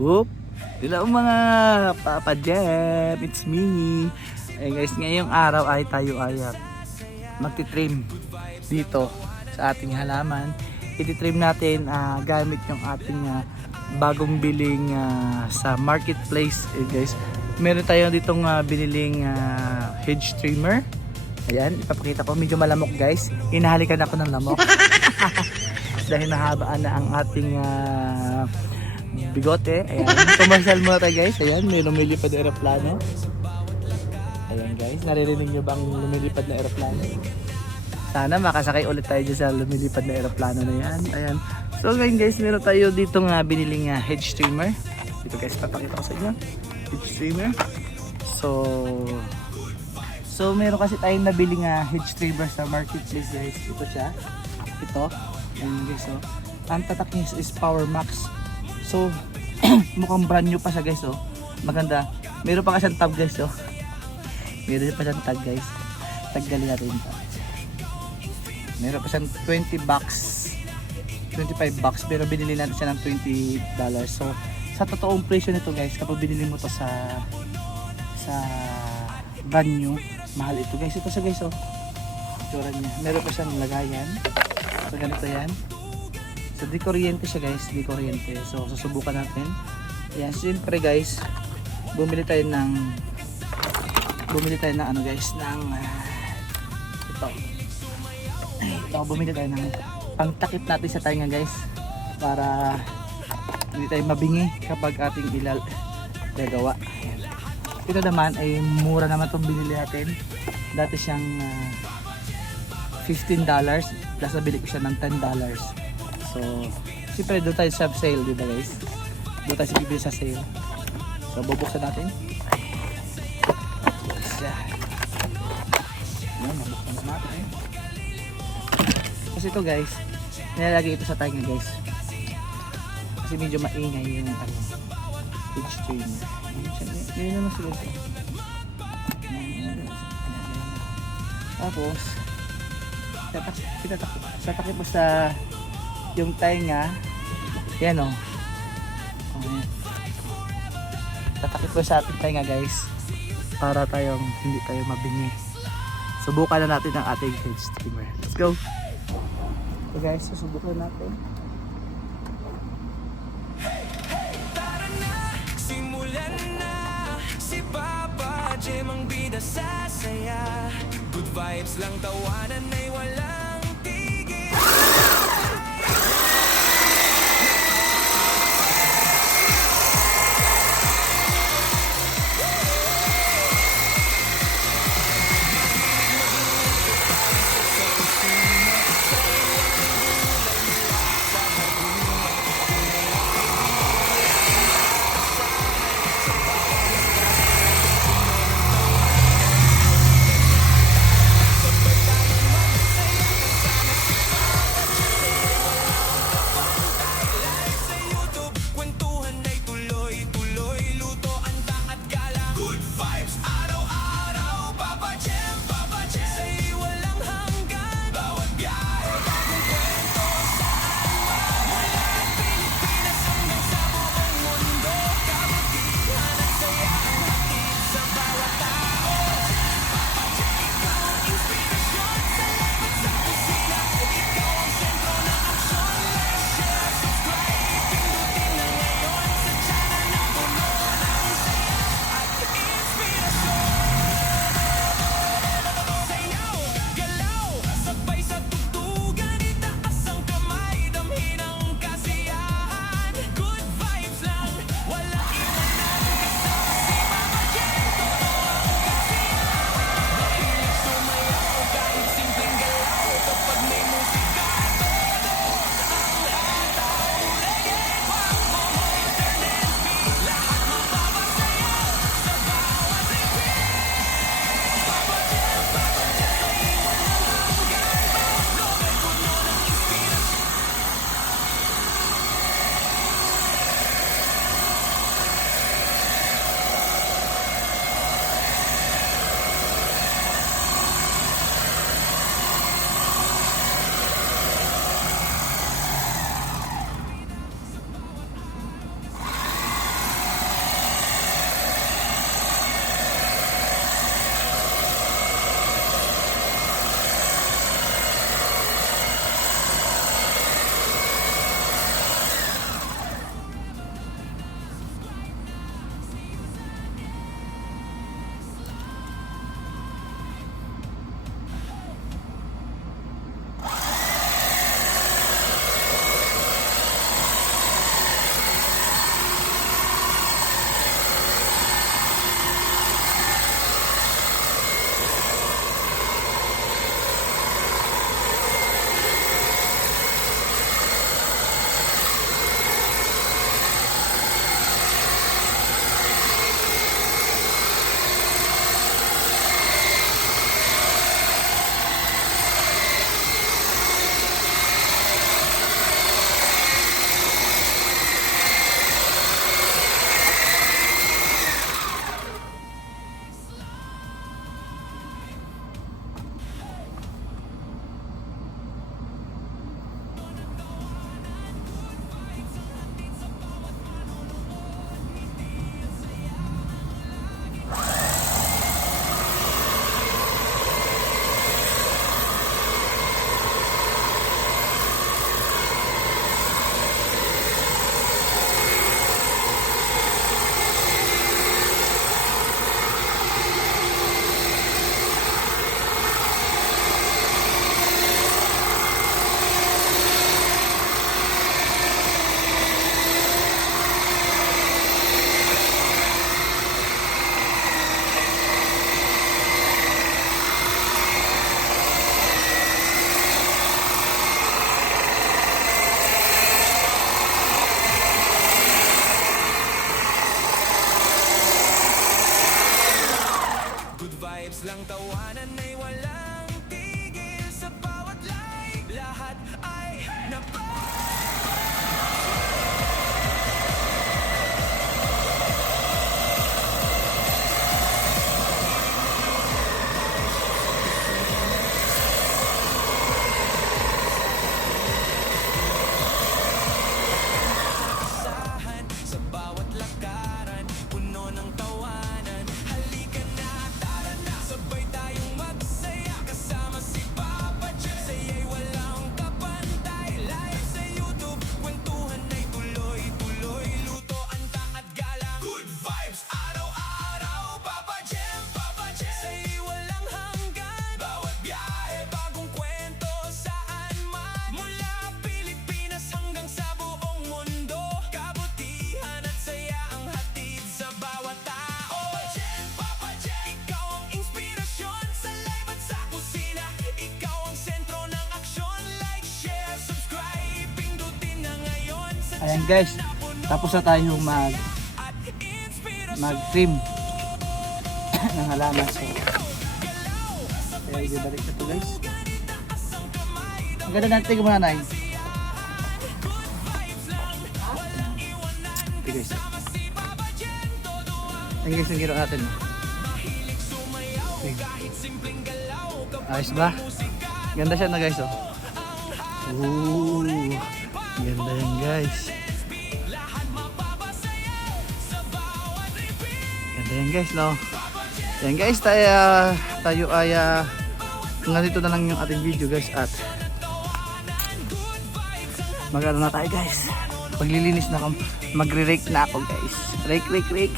Whoop! Hello mga Papa Jem! It's me! Eh guys, ngayong araw ay tayo ay magtitrim dito sa ating halaman. Ititrim natin gamit yung ating bagong biling sa marketplace. Eh guys, meron tayo ditong biniling hedge trimmer. Ayan, ipapakita ko. Medyo malamok guys. Hinahalikan ako ng lamok. Dahil nahabaan na ang ating bigote. Ayan, commercial muna tayo guys. Ayan, may lumilipad na aeroplano. Ayan guys, naririnig nyo bang lumilipad na aeroplano? Sana makasakay ulit tayo dyan sa lumilipad na aeroplano na yan. Ayan. So ngayon guys, meron tayo dito biniling hedge trimmer. Dito guys, papakita ko sa inyo. Hedge trimmer. So meron kasi tayong nabiling hedge trimmer sa marketplace guys. Ito siya. Ito. Ayan guys, so ang tatak niya is Power Max. So mukhang brand new pa siya guys, oh. Maganda. Meron pa kasi ang tab guys, oh. Meron pa siyang tag guys. Taggalin natin ito. Meron pa siyang 20 bucks, 25 bucks, pero binili natin siya ng $20. So sa totoong presyo nito guys, kapag binili mo to sa brand new, mahal ito guys. Ito siya guys, oh. Itsura niya. Meron pa siyang lagayan. So ganito yan. So di kuryente siya guys, di kuryente. So susubukan natin. Ayan, siyempre guys, bumili tayo ng ano guys, ng ito, bumili tayo ng pangtakip natin sa tainga guys, para hindi tayo mabingi kapag ating gagawa. Ayan. Ito naman ay mura naman itong binili natin. Dati siyang $15 plus nabili ko siya ng $10. So siyempre doon tayo sa sale, diba guys? Doon tayo bibili sa sale. So bubuksan natin. Yan, mabuksan na natin. Kasi ito guys, nilalagay ito sa tainga guys. Kasi medyo maingay yung hedge trimmer. Ganyan naman sila ito. Tapos tatakip mo sa yung tainga. Yan, oh. Tatakip mo sa ating tainga guys, para hindi tayo mabingi. Subukan na natin ang ating hedge trimmer. Let's go! So guys, susubukan natin. Simulan na, si Papa Jem ang bida sa saya. Good vibes lang, tawanan ay walang tigil. lang tawanan ay walang tigil. Sa bawat like, lahat ay napasahan. Sa bawat lakaran, puno ng tawanan. Halika na, tara na, sabay tayong magsaya. Kasama si Papa Jeff, saya'y walang kapantay. Live sa YouTube, kwentuhan ay tuloy-tuloy. Luto, anta at galang, good vibes araw-araw. Papa Jeff, sa'y walang hanggan. Bawat biyahe, bagong kwento saan man. Mula Pilipinas hanggang sa buong mundo, kabutihan at saya ang hatid sa bawat tao. Papa Jeff, ikaw ang inspirasyon sa live at sa kusina. Ikaw ang sentro ng aksyon. Like, share, subscribe, pindutin na ngayon sa Ayan guys, tapos na tayo mag-trim ng halaman. So, kaya ibalik na to guys. Ang ganda natin, tingnan mo nanay. Okay guys. Ayan guys, ang ginawa natin. Okay. Ayos ba? Ganda siya na guys, oh. Ooh, ganda yan guys. Ganda yan guys, no? Yan guys, tayo ay nandito na lang yung ating video guys, at magano na tayo guys. Paglilinis na ako, magre-rake na ako guys. Rake.